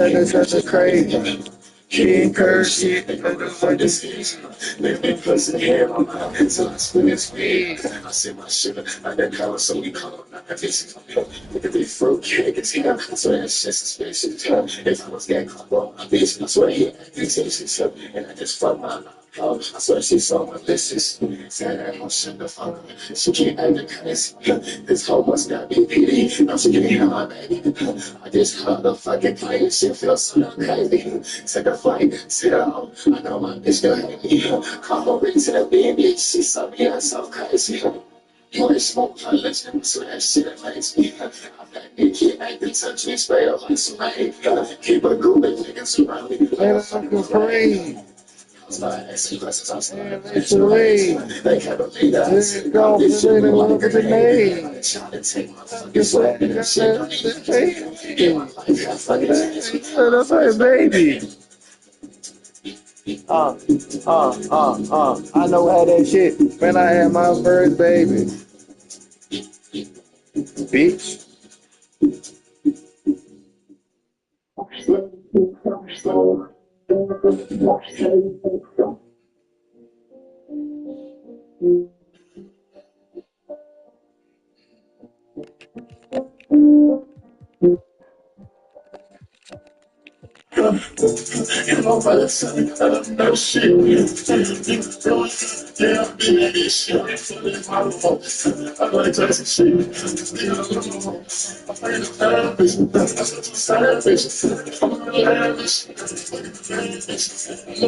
That's such a crazy. She encouraged shit. I just like this. Let me put some hair on my head till I spin his feet. I see my shit like that color, so we call it not that bitch. Look at these fruit cakes here. I swear that's just suspicious. If I was getting caught on my bitch, I swear he had intentions. And I just fucked my I swear she's so malicious. Said I don't shut the fuck up. She can't act the crazy. This hoe must not be PD. No, she can't have my baby. I just heard the fucking plane. She feels so crazy. Take a flight, sit down. I know my bitch gonna hate me. Call her into the baby. She saw me, I'm so crazy. You ain't smoke her legend, so that shit makes me. I'm that bitch, ain't the touch me, spray up like some rain. Keep a goobie, niggas around me. Man, it's like a parade. Man, it's a parade. They can't believe that. Let's go, let's look at the name. It's like, that's a baby. I know how that shit when I had my first baby. Bitch. You know, by the time I don't know shit. Yeah, I'm being this shit. I'm like Jackson shit. I'm playing the bad bitch. That's what you sad bitch. I'm a bad bitch. I'm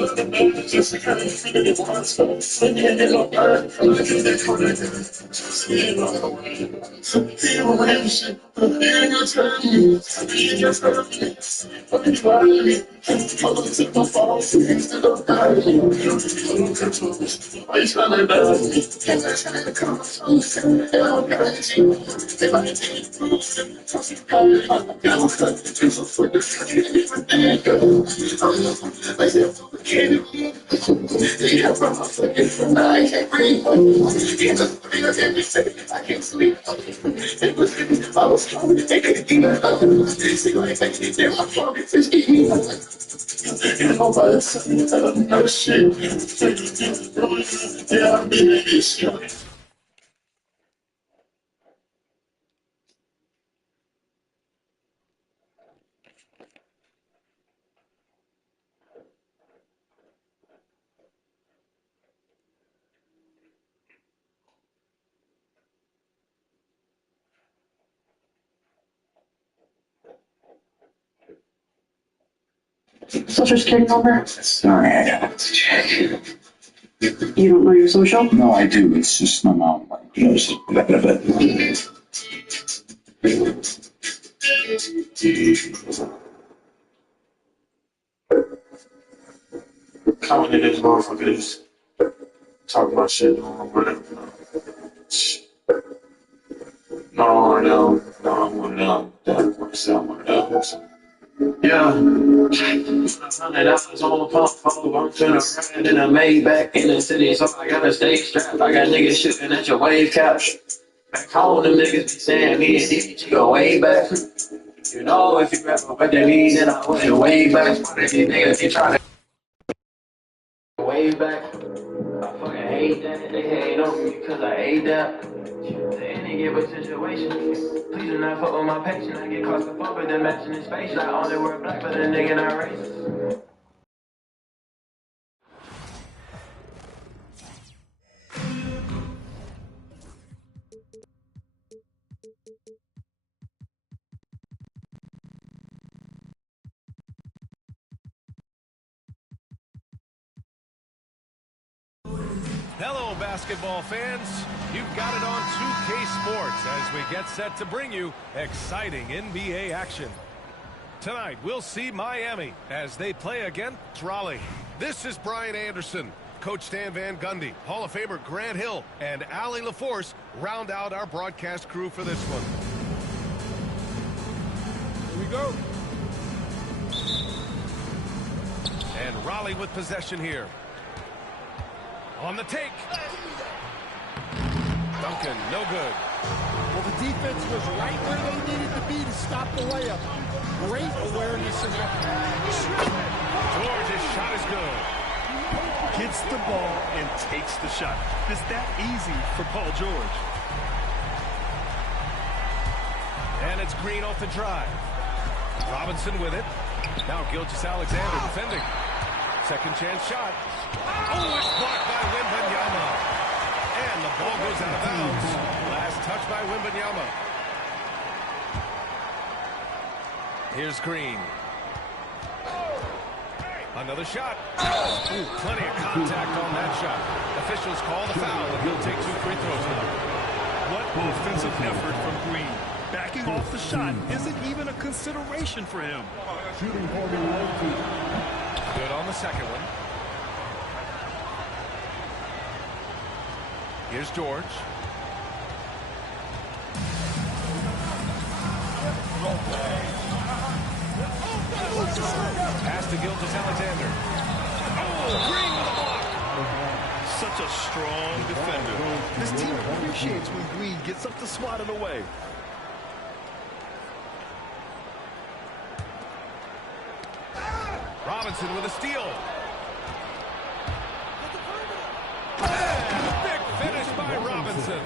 a bad bitch. Just a kind of feeling it once. When you get up, I'm like in that corner. Just get on the way. Feel away shit. I'm gonna tell you. I'm gonna tell you. I'm trying to take my phone, instead of dying. Why you trying to die? Can't I try to come from the hell, guys? If I take proof, I'm gonna cut the people for the fucking go. Like they're complicated. They have from my fucking I can't breathe. Can't just breathe everything. I can't sleep. It was I was trying to take it. They like they're my fucking fish eating. You know, by the time I don't know shit. Yeah, I'm in this shit. Social security number? Sorry, I got to check. You don't know your social? No, I do. It's just my mom. Like, you know, just a bit. Coming in this motherfucker, just talking about shit. Whatever. No, I'm one of them. That works out one of those. Yeah. $100 on the pump, I'm finna ride in a Maybach in the city, so I gotta stay strapped. I got niggas shooting at your wave caps. Back home, them niggas be saying me and DG go way back. You know, if you rap with the knees, then I went way back. These niggas be trying to way back. I fucking hate that. They hate on me because I hate that. To any given situation, please do not fuck with my patient. I get claustrophobic, then matching his face. I only wear black, but a nigga not racist. Hello, basketball fans. You've got it on 2K Sports as we get set to bring you exciting NBA action. Tonight, we'll see Miami as they play against Raleigh. This is Brian Anderson. Coach Stan Van Gundy, Hall of Famer Grant Hill, and Allie LaForce round out our broadcast crew for this one. Here we go. And Raleigh with possession here. On the take. Duncan, no good. Well, the defense was right where they needed to be to stop the layup. great awareness of it. George's shot is good. Gets the ball and takes the shot. It's that easy for Paul George. And it's Green off the drive. Robinson with it. Now Gilgeous-Alexander defending. Second chance shot. Oh, it's blocked by Wembanyama. And the ball goes out of bounds. Last touch by Wembanyama. Here's Green. Another shot. Ooh, plenty of contact on that shot. Officials call the foul, and he'll take 2 free throws now. What offensive effort from Green. Backing off the shot isn't even a consideration for him. Good on the second one. Here's George. Pass to Gilgeous-Alexander. Oh, Green with the block. Such a strong defender. This team appreciates when Green gets up to swat it away. Robinson with a steal. And big finish by Robinson.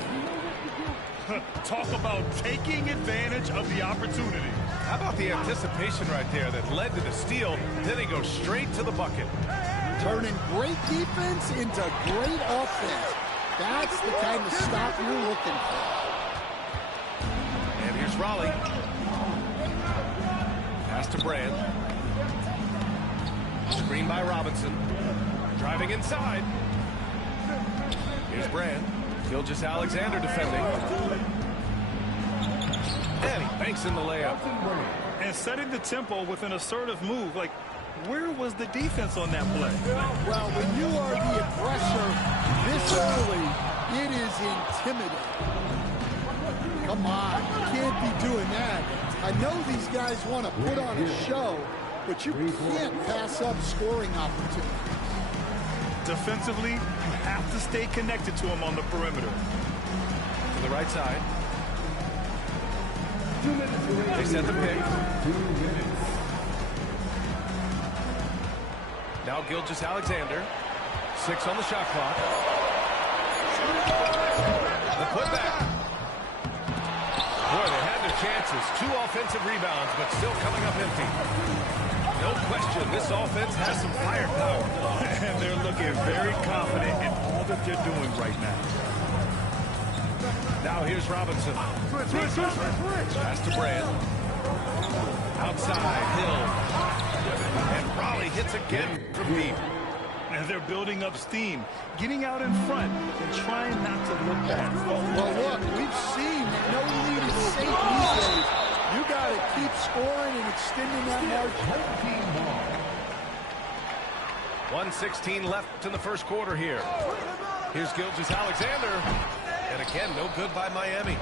Talk about taking advantage of the opportunity. How about the anticipation right there that led to the steal? Then he goes straight to the bucket. Turning great defense into great offense. That's the kind of stuff you're looking for. And here's Raleigh. Pass to Brand. Screen by Robinson. Driving inside. Here's Brand. Gilgeous-Alexander defending. And he banks in the layup. And setting the tempo with an assertive move. Like, where was the defense on that play? Well, when you are the aggressor this early, it is intimidating. Come on, you can't be doing that. I know these guys want to put on a show, but you can't pass up scoring opportunities. Defensively, you have to stay connected to him on the perimeter. To the right side. They set the pick. Now Gilgeous-Alexander. 6 on the shot clock. The putback. Boy, they had their chances. 2 offensive rebounds, but still coming up empty. No question, this offense has some firepower. And they're looking very confident in all that they're doing right now. Now here's Robinson. Pass to Brand. Outside, Hill. And Raleigh hits again from deep. And they're building up steam, getting out in front, and trying not to look back. Well, look, we've seen that no lead is safe these days. You got to keep scoring and extending that margin. 1:16 left in the first quarter here. Here's Gilgeous-Alexander. And again, no good by Miami.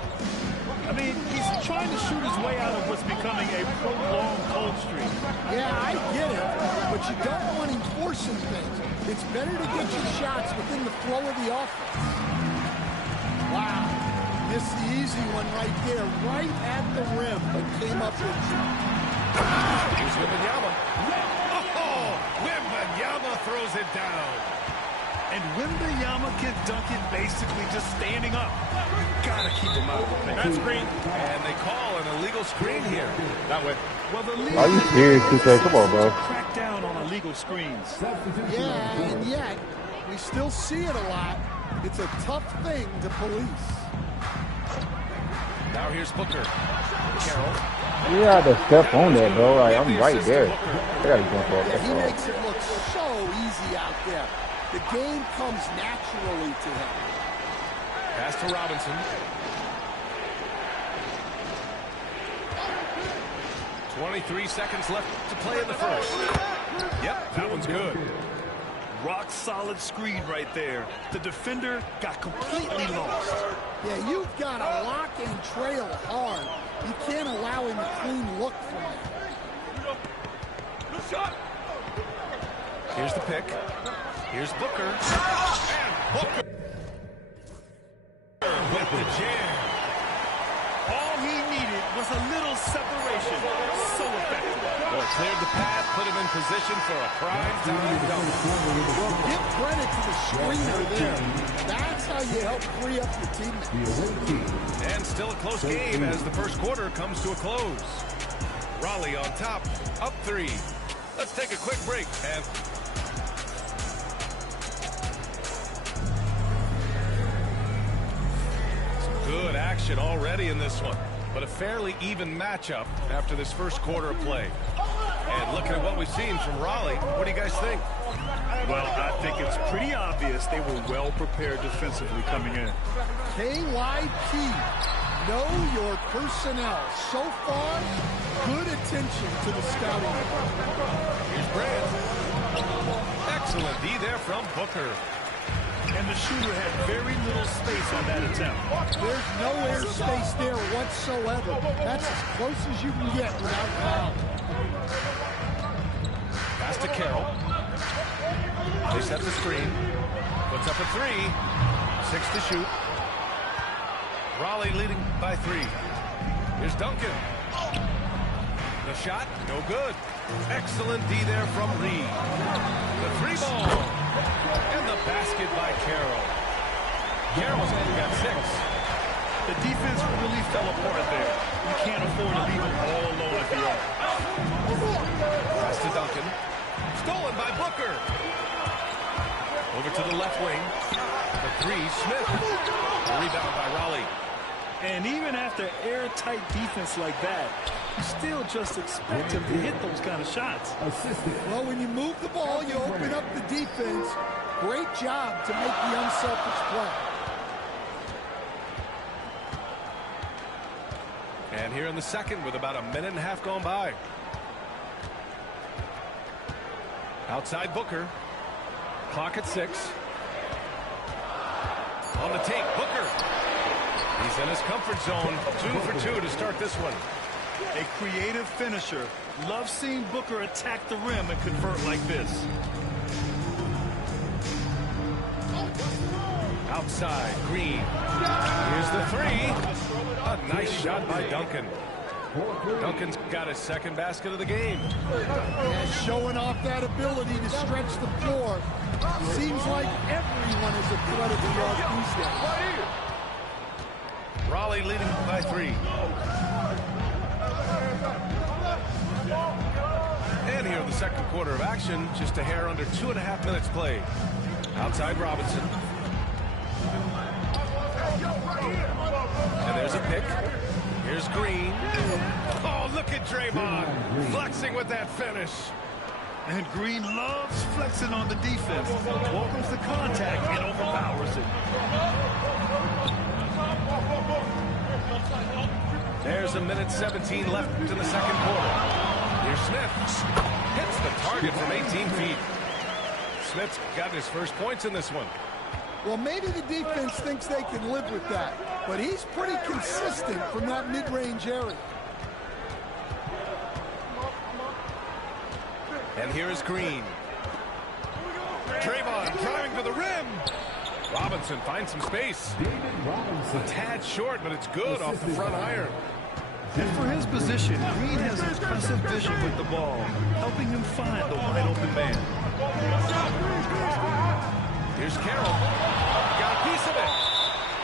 I mean, he's trying to shoot his way out of what's becoming a prolonged cold streak. Yeah, I get it, but you don't want him forcing things. It's better to get your shots within the flow of the offense. Wow, missed the easy one right there, right at the rim, but came up with it. Here's Wembanyama. Oh, Wembanyama throws it down. And Wembanyama can dunk it basically just standing up. You gotta keep him out of the paint. That's green. And they call an illegal screen here. That way. Well, the league Are you serious, TK? Come on, bro. crack down on illegal screens. Yeah, and yet, we still see it a lot. It's a tough thing to police. Now here's Booker. Carroll. You had to step on that, bro. Like, I'm right there. I gotta jump off. Yeah, That's he all. makes it look so easy out there. The game comes naturally to him. Pass to Robinson. .23 seconds left to play in the first. Yep, that one's good. Rock solid screen right there. The defender got completely lost. Yeah, you've got to lock and trail hard. You can't allow him a clean look from there. Here's the pick. Here's Booker. And Booker with the jam. All he needed was was a little separation. So effective. Well, cleared the path, put him in position for a prime time dunk. Well, give credit to the screener there. That's how you help free up your teammate. And still a close game as the first quarter comes to a close. Raleigh on top, up 3. Let's take a quick break, and some good action already in this one, but a fairly even matchup after this first quarter of play. And looking at what we've seen from Raleigh, what do you guys think? Well, I think it's pretty obvious they were well prepared defensively coming in. KYP, know your personnel. So far, good attention to the scouting. Here's Brand. Excellent D there from Booker. And the shooter had very little space on that attempt. There's no air space there whatsoever. That's as close as you can get without foul. Pass to Carroll. They set the screen. Puts up a 3. 6 to shoot. Raleigh leading by 3. Here's Duncan. The shot, no good. Excellent D there from Reed. The 3 ball. And the basket by Carroll. Carroll's got 6. The defense really fell apart there. You can't afford to leave them all alone at the arc. Pass to Duncan. Stolen by Booker. Over to the left wing. The 3, Smith. The rebound by Raleigh. And even after airtight defense like that, you still just expect him to hit those kind of shots. Well, when you move the ball, you open up the defense. Great job to make the unselfish play. And here in the second with about a minute and a half gone by. Outside Booker. Clock at 6. On the take, Booker. He's in his comfort zone. 2 for 2 to start this one. A creative finisher. Love seeing Booker attack the rim and convert like this. Outside, Green. Here's the 3. A nice shot by Duncan. Duncan's got his second basket of the game. And showing off that ability to stretch the floor. Seems like everyone is a threat at the arc these days. Raleigh leading by 3. And here in the second quarter of action, just a hair under 2.5 minutes played. Outside Robinson. And there's a pick. Here's Green. Oh, look at Draymond flexing with that finish. And Green loves flexing on the defense. Welcomes the contact and overpowers it. There's a minute 17 left in the second quarter. Here's Smith. Hits the target from 18 feet. Smith's got his first points in this one. Well, maybe the defense thinks they can live with that, but he's pretty consistent from that mid-range area. And here is Green. Draymond driving to the rim. Robinson finds some space. A tad short, but it's good off the front iron. And for his position, Green has impressive vision with the ball, helping him find the wide open man. Here's Carroll. Got a piece of it.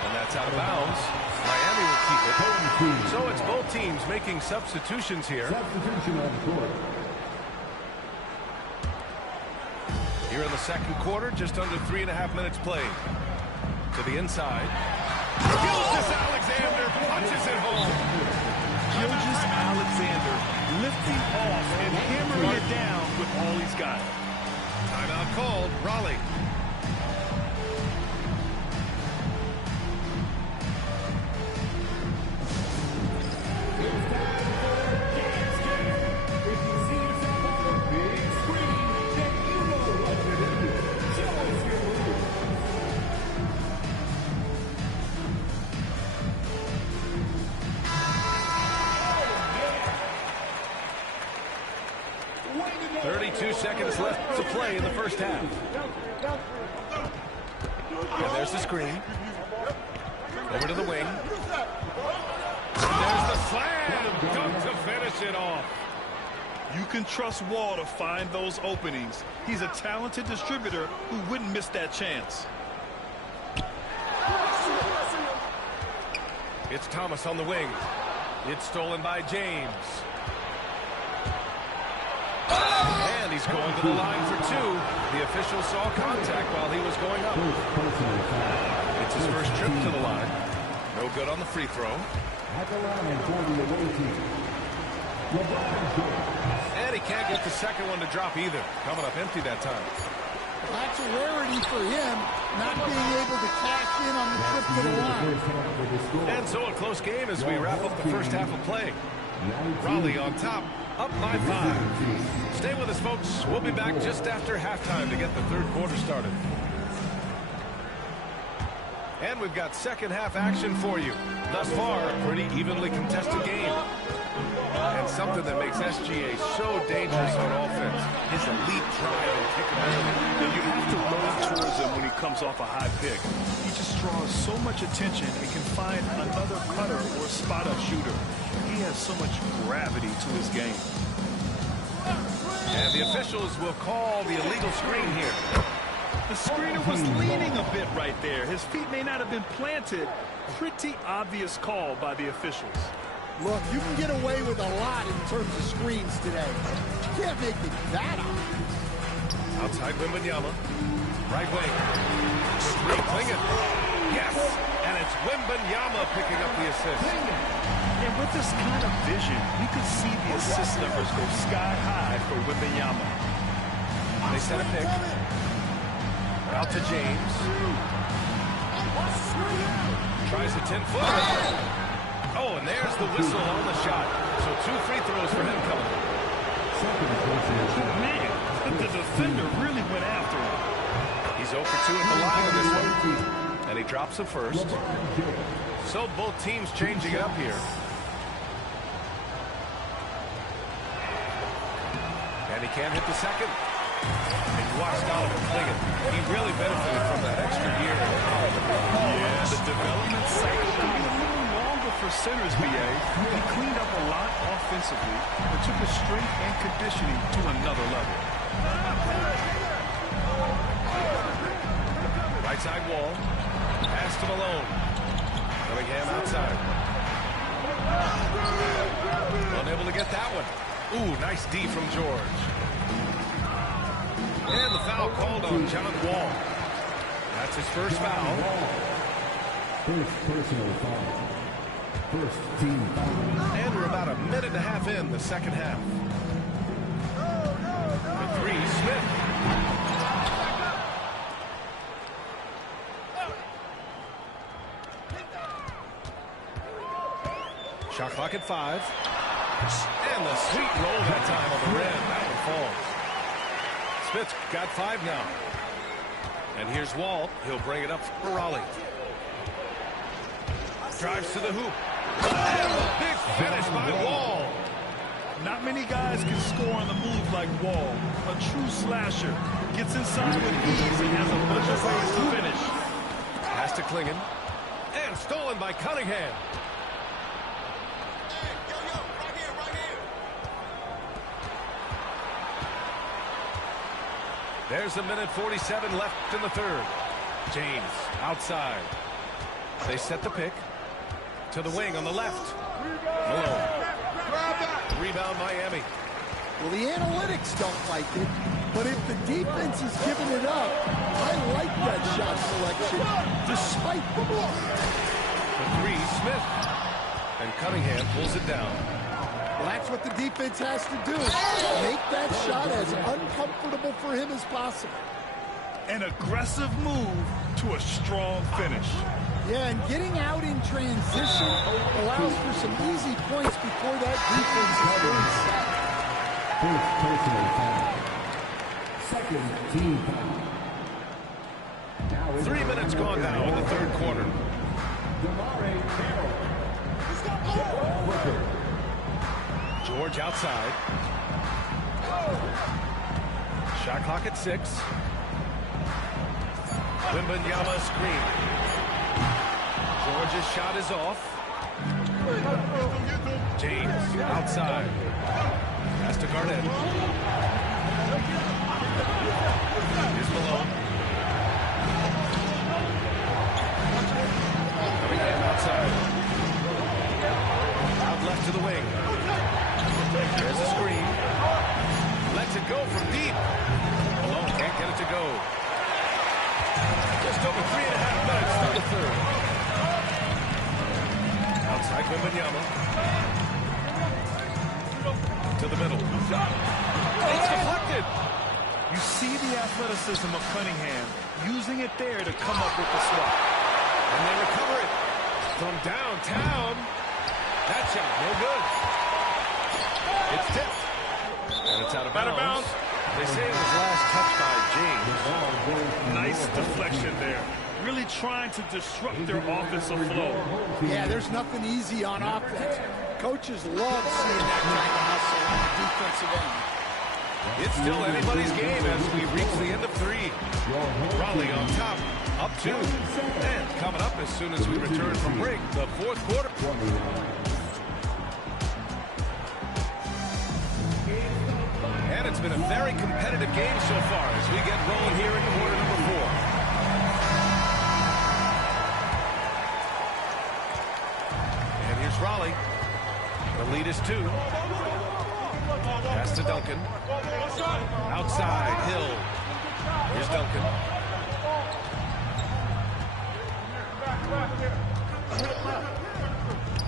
And that's out of bounds. Miami will keep it. So it's both teams making substitutions here. Here in the second quarter, just under 3.5 minutes played. To the inside. Gilgeous Alexander punches it home. Gilgeous Alexander lifting off and hammering it down with all he's got. Timeout called. Raleigh. Seconds left to play in the first half. And there's the screen. Over to the wing. And there's the slam dunk to finish it off. You can trust Wall to find those openings. He's a talented distributor who wouldn't miss that chance. It's Thomas on the wing. It's stolen by James. And he's going to the line for two. The official saw contact while he was going up. It's his first trip to the line. No good on the free throw. And he can't get the second one to drop either. Coming up empty that time. That's a rarity for him, not being able to cash in on the trip to the line. And so a close game as we wrap up the first half of play. Raleigh on top, up by 5. Stay with us, folks. We'll be back just after halftime to get the third quarter started. And we've got second half action for you. Thus far, a pretty evenly contested game. And something that makes SGA so dangerous on offense. His elite drive and kick ability. And you have to run towards him when he comes off a high pick. He just draws so much attention and can find another cutter or spot-up shooter. He has so much gravity to his game. And the officials will call the illegal screen here. The screener was leaning a bit right there. His feet may not have been planted. Pretty obvious call by the officials. Look, you can get away with a lot in terms of screens today. You can't make it that obvious. Outside Wembanyama. Right wing. For three, Klingon. Yes! And it's Wembanyama picking up the assist. And with this kind of vision, you can see the assist numbers go sky high for Wembanyama. They set a pick. Out to James. Tries a 10-footer. Oh, and there's the whistle on the shot. So 2 free throws for him coming. Man, the defender really went after him. He's 0 for 2 at the line in this one. And he drops the first. So both teams changing it up here. And he can't hit the second. And you watch Donovan Klingon. He really benefited from that extra year. Yeah, the development cycle can be a little longer for centers, BA. He cleaned up a lot offensively and took his strength and conditioning to another level. Right side wall. Pass to Malone. Cunningham outside. Unable to get that one. Ooh, nice D from George. And the foul called on John Wall. That's his first foul. First personal foul. First team foul. And we're about a minute and a half in the second half. The three, Smith. Shot clock at 5. And the sweet roll that time on the rim. That one falls. Smith's got 5 now. And here's Wall. He'll bring it up for Raleigh. Drives to the hoop. And a big finish by Wall. Not many guys can score on the move like Wall. A true slasher. Gets inside with ease and has a bunch of ways to finish. Pass to Klingon. And stolen by Cunningham. There's a minute 47 left in the third. James outside. They set the pick. To the wing on the left. Malone. Rebound Miami. Well, the analytics don't like it, but if the defense is giving it up, I like that shot selection, despite the block. The three, Smith. And Cunningham pulls it down. Well, that's what the defense has to do. Make that shot as uncomfortable for him as possible. An aggressive move to a strong finish. Yeah, and getting out in transition allows for some easy points before that defense is fully set. First personal foul. Second team foul. 3 minutes gone now in the third quarter. George outside. Shot clock at 6. Wembanyama screen. George's shot is off. James outside. Pass to Garnett. Here's Malone. Cunningham outside. Out left to the wing. There's a screen. Lets it go from deep. Malone can't get it to go. Just over 3.5 minutes through the third. Outside Wembanyama. To the middle. It's deflected. You see the athleticism of Cunningham using it there to come up with the swat. And they recover it from downtown. That shot, no good. It's tipped. And it's out of bounds. They say it was last touched by James. Nice deflection there. Really trying to disrupt their offensive flow. Yeah, there's nothing easy on offense. Coaches love seeing that kind of hustle on the defensive end. It's still anybody's game as we reach the end of 3. Raleigh on top, up 2. And coming up as soon as we return from break, the fourth quarter. And it's been a very competitive game so far as we get rolling here in quarter number 4. And here's Raleigh. The lead is 2. Pass to Duncan. Outside, Hill. Here's Duncan.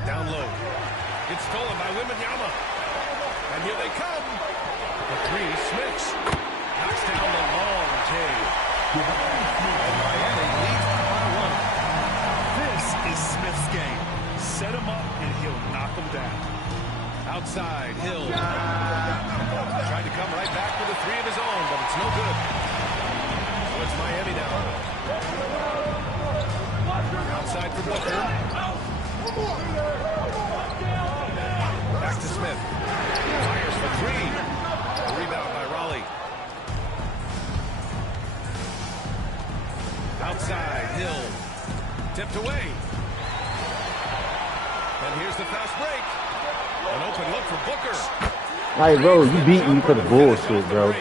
Down low. It's stolen by Wembanyama. And here they come. The 3, Smith. Knocks down the long J. And Miami leads by 1. This is Smith's game. Set him up and he'll knock him down. Outside, Hill. Tried to come right back with a 3 of his own, but it's no good. So it's Miami now. Outside for Booker. Back to Smith. Fires for 3. A rebound by Raleigh. Outside, Hill. Tipped away. And here's the fast break. An open look for Booker. Hey, bro, you beat me for the bullshit, bro.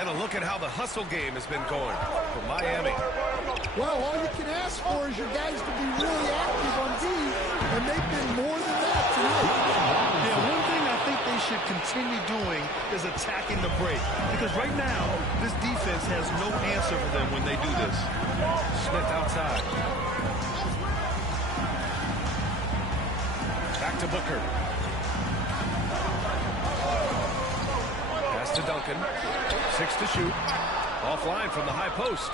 And a look at how the hustle game has been going for Miami. Well, all you can ask for is your guys to be really active on D, and they've been more than that tonight. Yeah, one thing I think they should continue doing is attacking the break. Because right now, this defense has no answer for them when they do this. Smith outside. Back to Booker. Pass to Duncan. 6 to shoot. Offline from the high post.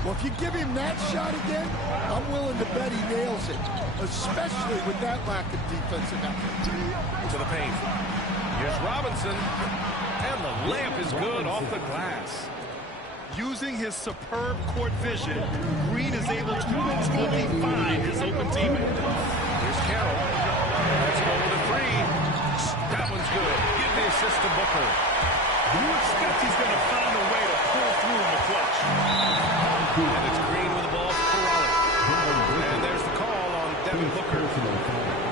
Well, if you give him that shot again, I'm willing to bet he nails it, especially with that lack of defensive effort. To the paint. Here's Robinson. And the layup is good off the glass. Using his superb court vision, Green is able to routinely find his open teammate. Here's Carroll. Let's go with a 3. That one's good. Give the assist to Booker. You expect he's going to find a way to pull through in the clutch. And it's Green with the ball for Raleigh. And there's the call on Devin Booker.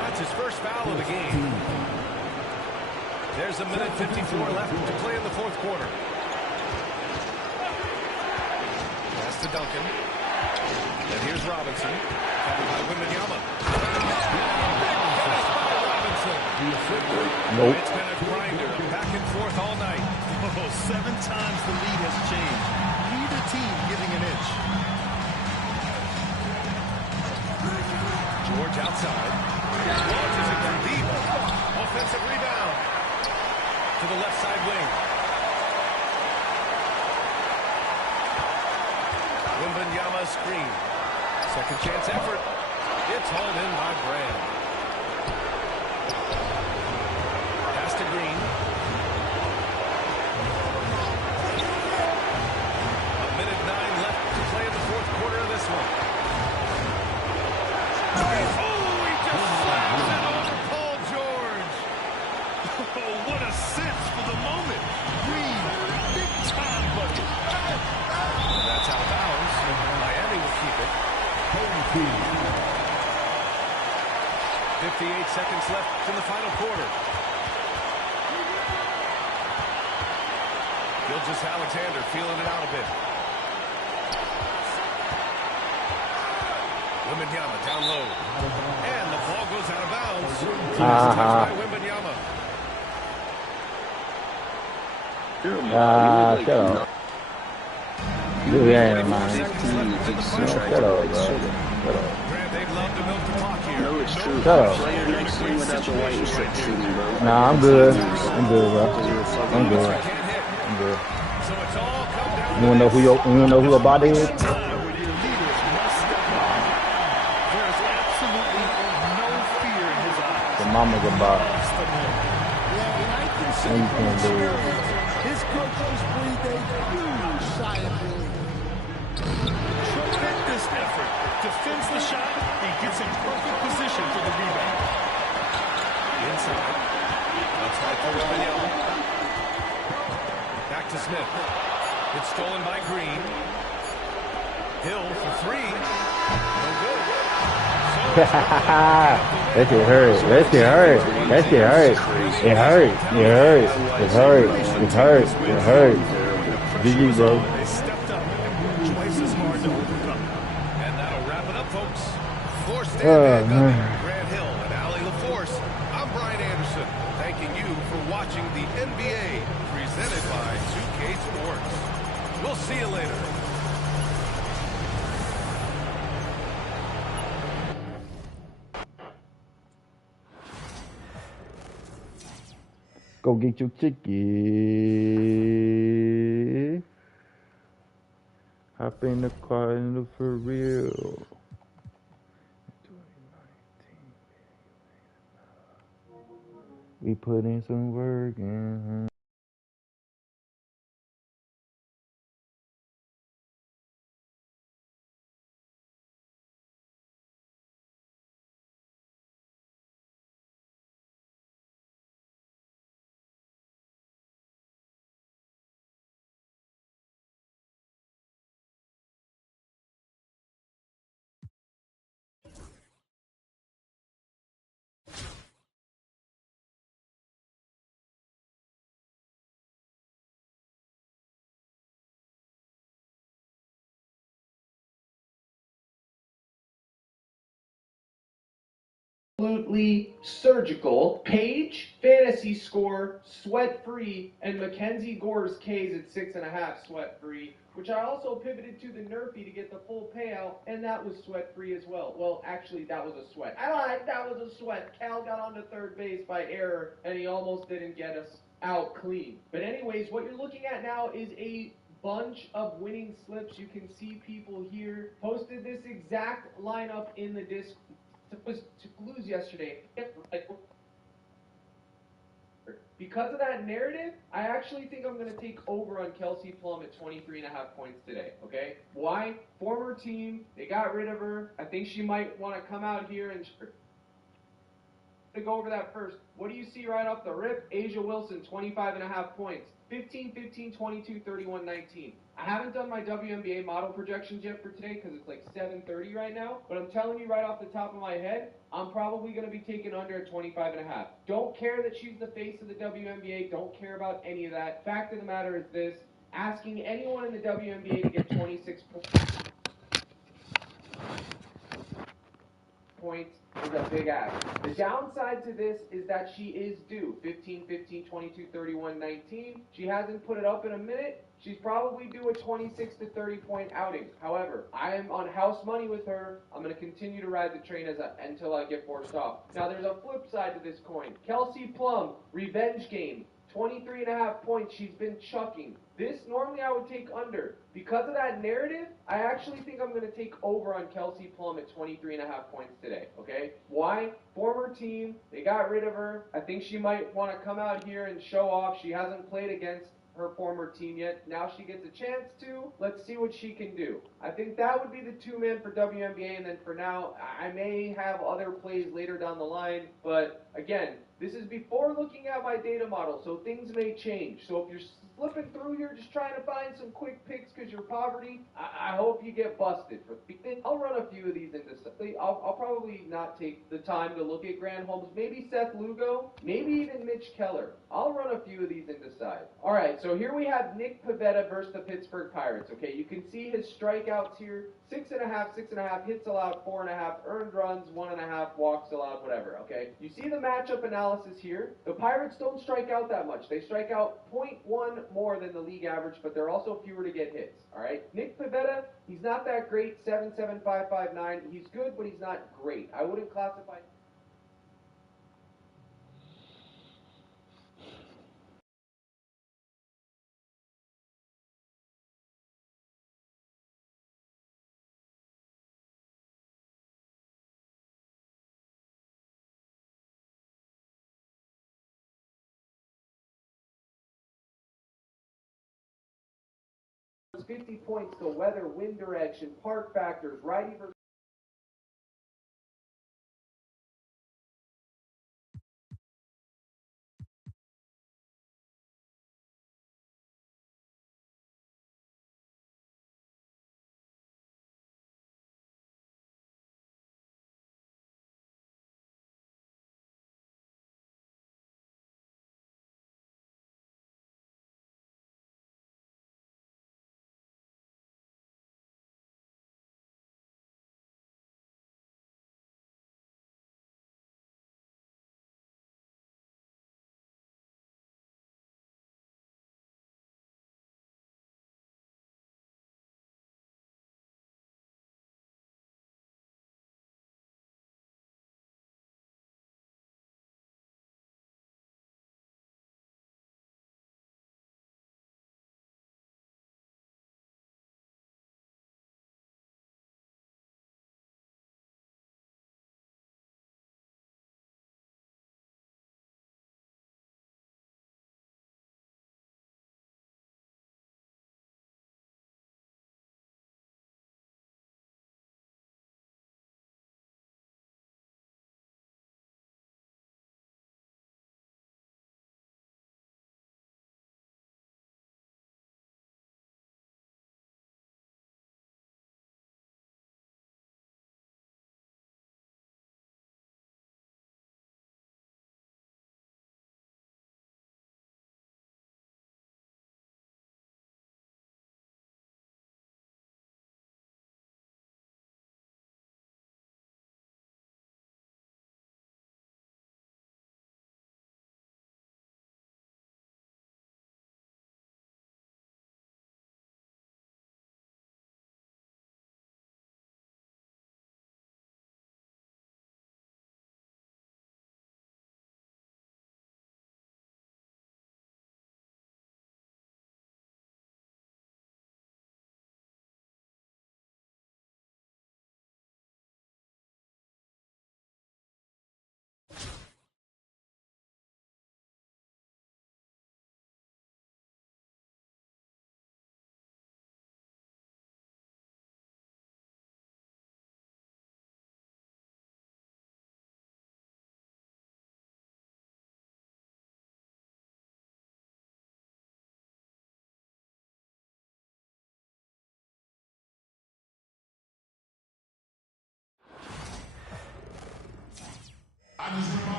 That's his first foul of the game. There's a minute 54 left to play in the fourth quarter. Pass to Duncan. And here's Robinson. Covered by Wembanyama. Nope. It's been a grinder, back and forth all night. Oh, 7 times the lead has changed. Neither team giving an inch. George outside. Launches it from deep. Offensive rebound. To the left side wing. Wembanyama screen. Second chance effort. It's hauled in by Brand. Pass to Green. A minute 9 left to play in the fourth quarter of this one. Oh, he just slams it over Paul George. Oh, what a sense for the moment. Green, big time bucket. That's out of bounds. Miami will keep it. 58 seconds left in the final quarter. Gilgeous-Alexander feeling it out a bit. Wembanyama down low. And the ball goes out of bounds. Touched by Wembanyama. Shut up. Yeah, man. Shut up, bro. Shut up. They'd love to milk the clock here. No, it's true. Shut up. Player next to you without the white shirt shooting, bro. Nah, I'm good. I'm good, bro. I'm good. I'm good. So it's all come down. You wanna know who your body is? The mama's a bot. And you can't do it. His coaches breathed a huge sigh of relief. Tremendous effort. Defends the shot and gets in perfect position for the rebound. Inside. Outside for Wembanyama. Back to Smith. It's stolen by Green. Hill for three. No good. That shit hurt. That shit hurt. That shit hurt. It hurt. It hurt. It hurt. It hurt. It hurt. GG, bro. They stepped up and twice as hard to overcome. And that'll wrap it up, folks. For Stan Van Gundy, Grant Hill, and Allie LaForce, I'm Brian Anderson, thanking you for watching the NBA presented by 2K Sports. We'll see you later. Go get your ticket. Hop in the car and look for real. We put in some work and absolutely surgical. Page, fantasy score, sweat-free, and Mackenzie Gore's K's at 6.5 sweat-free, which I also pivoted to the Nerfy to get the full payout, and that was sweat-free as well. Well, actually, that was a sweat. I lied, that was a sweat. Cal got onto third base by error, and he almost didn't get us out clean. But anyways, what you're looking at now is a bunch of winning slips. You can see people here posted this exact lineup in the Discord. Was to lose yesterday. Because of that narrative, I actually think I'm going to take over on Kelsey Plum at 23.5 points today, okay? Why? Former team, they got rid of her. I think she might want to come out here and to go over that first. What do you see right off the rip? Asia Wilson, 25.5 points. 15, 15, 22, 31, 19. I haven't done my WNBA model projections yet for today because it's like 7:30 right now, but I'm telling you right off the top of my head, I'm probably going to be taking under at 25.5. Don't care that she's the face of the WNBA. Don't care about any of that. Fact of the matter is this, asking anyone in the WNBA to get 26 points is a big ask. The downside to this is that she is due 15, 15, 22, 31, 19. She hasn't put it up in a minute. She's probably due a 26 to 30 point outing. However, I am on house money with her. I'm going to continue to ride the train until I get forced off. Now, there's a flip side to this coin. Kelsey Plum, revenge game. 23.5 points she's been chucking. This, normally I would take under. Because of that narrative, I actually think I'm going to take over on Kelsey Plum at 23.5 points today, okay? Why? Former team, they got rid of her. I think she might want to come out here and show off. She hasn't played against her former team yet. Now she gets a chance to. Let's see what she can do. I think that would be the two-man for WNBA, and then for now, I may have other plays later down the line, but Again, this is before looking at my data model, so things may change. So if you're flipping through here just trying to find some quick picks because you're poverty, I hope you get busted. I'll run a few of these into. I'll probably not take the time to look at Grant Holmes, maybe Seth Lugo, maybe even Mitch Keller. I'll run a few of these into side. All right, so here we have Nick Pivetta versus the Pittsburgh Pirates. Okay, you can see his strikeouts here: 6.5, hits allowed 4.5, earned runs 1.5, walks allowed, whatever. Okay, you see the matchup analysis here. The Pirates don't strike out that much. They strike out 0.1 more than the league average, but they're also fewer to get hits. All right, Nick Pivetta, he's not that great. 7.7, 5.59. He's good, but he's not great. I wouldn't classify. It's 50 points to weather, wind direction, park factors, righty versus.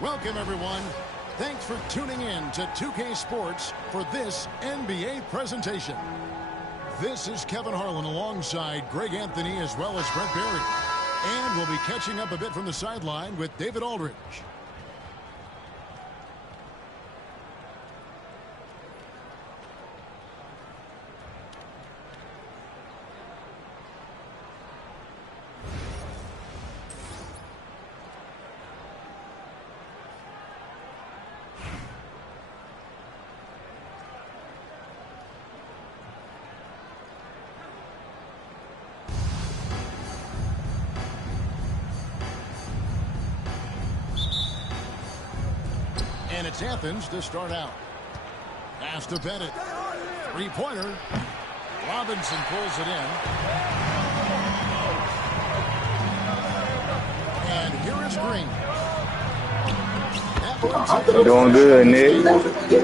Welcome, everyone. Thanks for tuning in to 2K Sports for this NBA presentation. This is Kevin Harlan alongside Greg Anthony as well as Brett Berry. And we'll be catching up a bit from the sideline with David Aldridge. And it's Athens to start out. Pass to Bennett. Three-pointer. Robinson pulls it in. Here's Green. You doing good, Nick?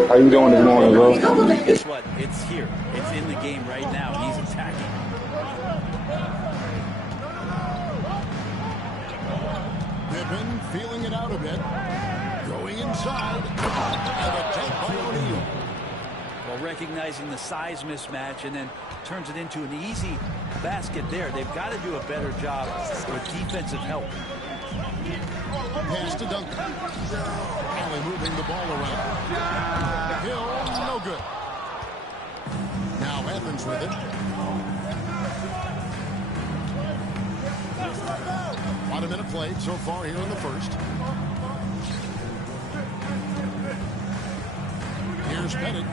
How you doing this morning, bro? Guess what? It's here. It's in the game right now. He's attacking. Pippen feeling it out a bit. Going inside. And a take by O'Neal. Well, recognizing the size mismatch and then turns it into an easy basket there. They've got to do a better job with defensive help. Pass to Duncan. Alley moving the ball around. Hill, no good. Now Evans with it. About a minute played so far here in the first. Here's Pettit.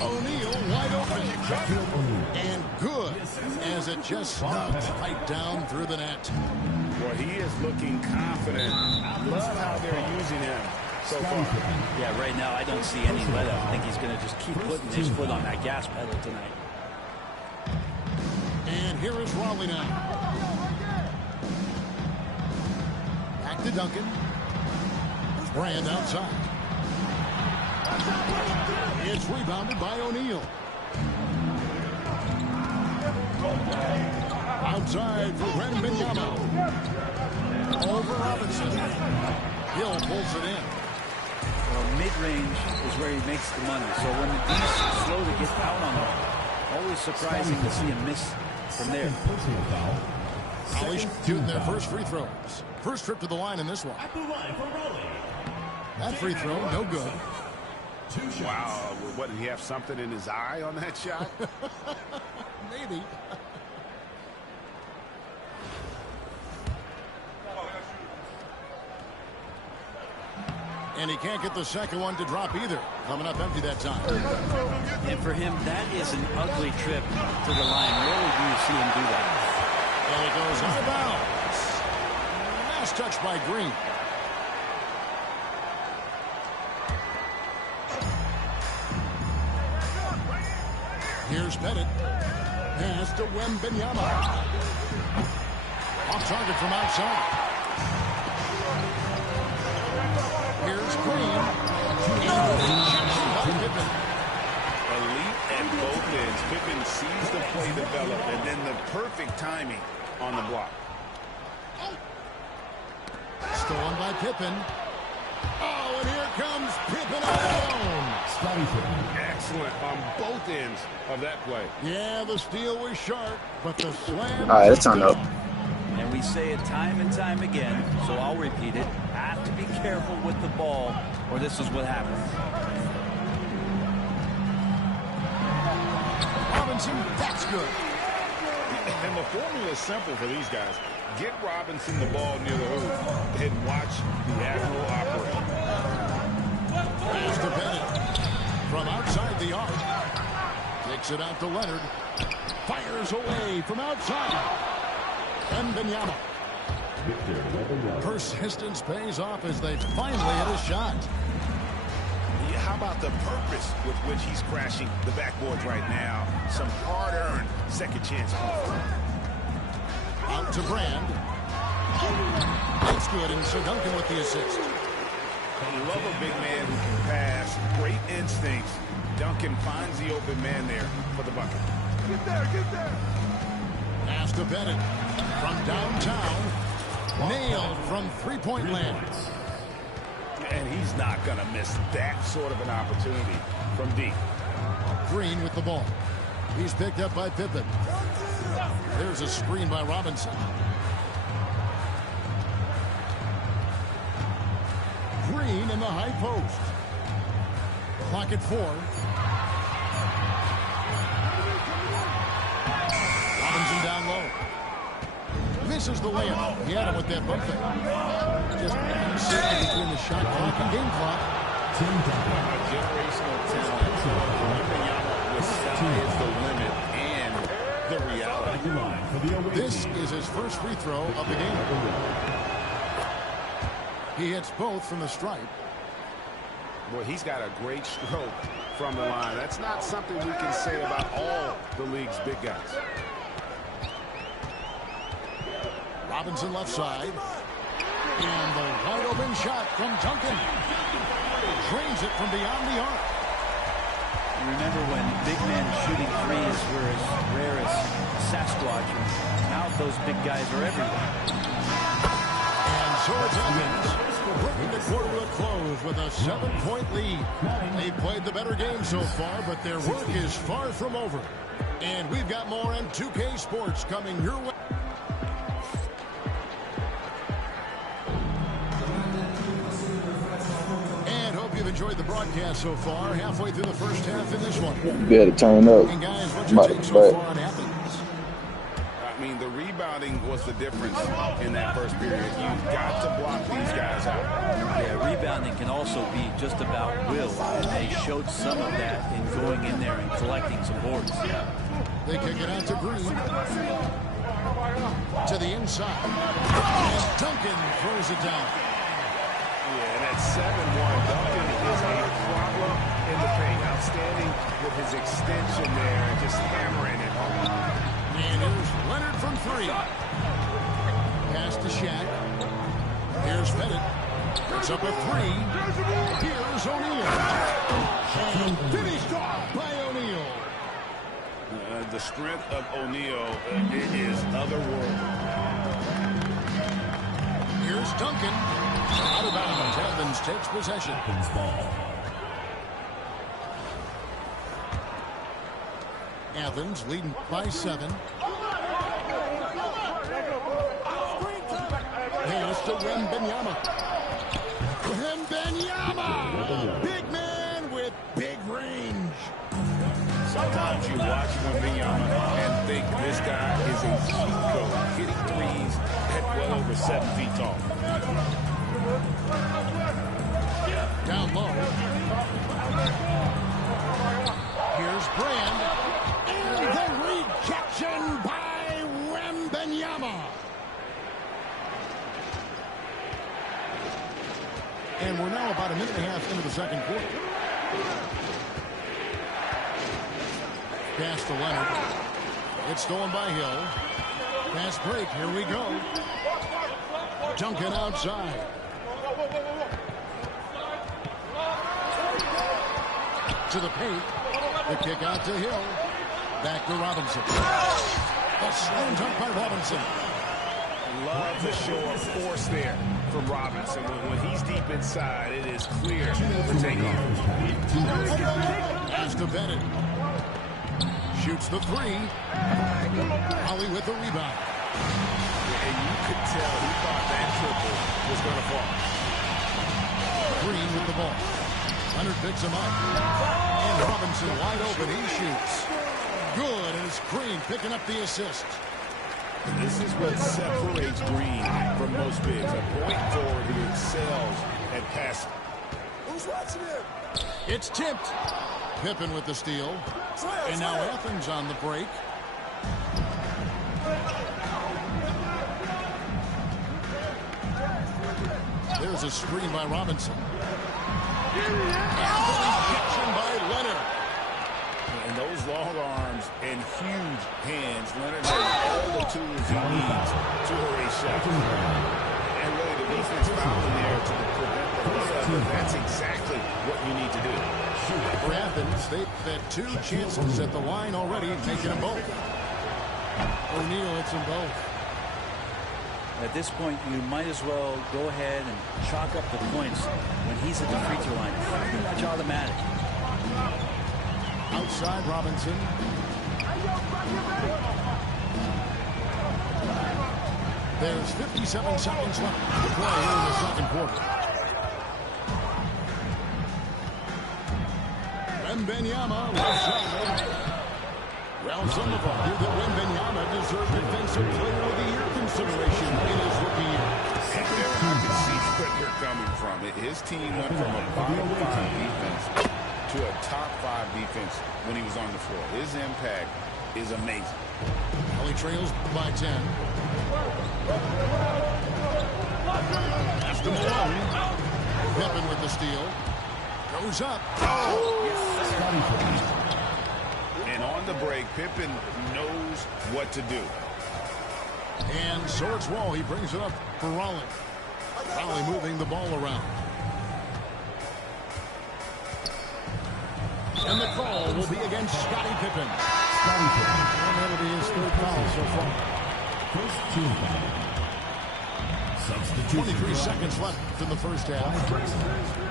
O'Neal wide open. And good as it just snugs right down through the net. Well, he is looking confident. I love how they're using him so far. Yeah, right now I don't see any let up. I think he's going to just keep putting his foot on that gas pedal tonight. And here is Raleigh now. Back to Duncan. Brand outside. It's rebounded by O'Neal. Outside for Mangum-BSM. Over Robinson. Hill pulls it in. Well, mid-range is where he makes the money. So when the D's slow to get out on him, always surprising to see him miss from there. Holly shooting their first free throws. First trip to the line in this one. That free throw, no good. Wow, what, did he have something in his eye on that shot? Maybe. And he can't get the second one to drop either. Coming up empty that time. And for him, that is an ugly trip to the line. Rarely do you see him do that. And it goes out of bounds. Nice touch by Green. Here's Pettit. Pass to Mangum-BSM. Off target from outside. Here's Green. Elite at both ends. Pippen sees the play develop and then the perfect timing on the block. Stolen by Pippen. Oh, and here comes Pippen alone. Excellent on both ends of that play. Yeah, the steal was sharp, but the slam. All right, it's on up. And we say it time and time again, so I'll repeat it. Have to be careful with the ball, or this is what happens. Robinson, that's good. And the formula is simple for these guys. Get Robinson the ball near the hoop and watch the Admiral operate. Pass to Pettit. From outside the arc. Kicks it out to Leonard. Fires away from outside. Mangum-BSM. Persistence pays off as they finally hit a shot. How about the purpose with which he's crashing the backboards right now? Some hard-earned second chance. Out to Brand. That's good, and so Duncan with the assist. I love a big man who can pass. Great instincts. Duncan finds the open man there for the bucket. Get there, get there. Pass to Bennett. From downtown. Nailed from three-point land. And he's not going to miss that sort of an opportunity from deep. Green with the ball. He's picked up by Pippen. There's a screen by Robinson. Green in the high post. Clock at 4. Robinson down low. Misses the layup. He had him with that bump fake. Just 1 second between the shot clock and game clock. A generational talent. Mangum-BSM with size, the limit, and the reality. This is his first free throw of the game. He hits both from the stripe. Boy, he's got a great stroke from the line. That's not something we can say about all the league's big guys. Robinson left side. And the wide open shot from Duncan. Drains it from beyond the arc. Remember when big men shooting threes were as rare as Sasquatch, and now those big guys are everywhere. And so it's Evans bringing the quarter to a close with a 7-point lead. They've played the better game so far, but their work is far from over. And we've got more on 2K Sports coming your way. And hope you've enjoyed the broadcast so far. Halfway through the first half in this one. Better turn up. And guys, what's your take so far on Athens? I mean, the rebounding was the difference in that first period. You've got to block these guys out. Yeah, rebounding can also be just about will, and they showed some of that in going in there and collecting some boards. They kick it out to Green. To the inside. And Duncan throws it down. Yeah, and at 7-1, Duncan is a problem in the paint. Outstanding with his extension there and just hammering it home. And here's Leonard from three. Pass to Shaq. Here's Pettit. Puts up a three. Here's O'Neal. And finished off by O'Neal. The strength of O'Neal is otherworldly. Here's Duncan. Out of bounds. Evans takes possession. Evans leading by 7. Pass to Wembanyama. Wembanyama! Big man with big range. Sometimes you watch Mangum-BSM and think this guy is a cheat code, hitting threes at well over 7 feet tall. Down low. Here's Brand. And the rejection by Wembanyama. And we're now about a minute and a half into the second quarter. Pass to Leonard. It's stolen by Hill. Pass break. Here we go. Duncan outside. To the paint. The kick out to Hill. Back to Robinson. A slam dunk by Robinson. Love the show of force there from Robinson. When he's deep inside, it is clear for taking. Pass to Bennett. Shoots the three. Holly with the rebound. And you could tell he thought that triple was going to fall. Green with the ball. Leonard picks him up. And Robinson wide open. He shoots. Good. And it's Green picking up the assist. This is what separates Green from most bigs. A point forward who excels at passing. Who's watching him? It's tipped. Pippen with the steal. And now Athens on the break. There's a screen by Robinson. And the rejection by Leonard. And those long arms and huge hands, Leonard has all the tools he needs to hurry shot. And really the defense found him there to prevent the layup. That's exactly what you need to do. For Athens, they've had 2 chances at the line already, taking them both. O'Neal hits them both. At this point, you might as well go ahead and chalk up the points when he's at the free throw line. Pretty much automatic. Outside Robinson. There's 57 seconds left to play in the second quarter. Wembanyama left side. Rounds on the ball. That Wembanyama deserved Defensive Player of the Year consideration in his rookie year. I can see where you're coming from. His team went from a bottom 5 defense to a top 5 defense when he was on the floor. His impact is amazing. He trails by 10. Pass to Malone. Pippen with the steal. Goes up. And on the break, Pippen knows what to do. And so it's Wall. He brings it up for Raleigh. Rowley moving the ball around. And the call will be against Scottie Pippen. And that'll be his third foul so far. First team foul. 23 seconds left in the first half.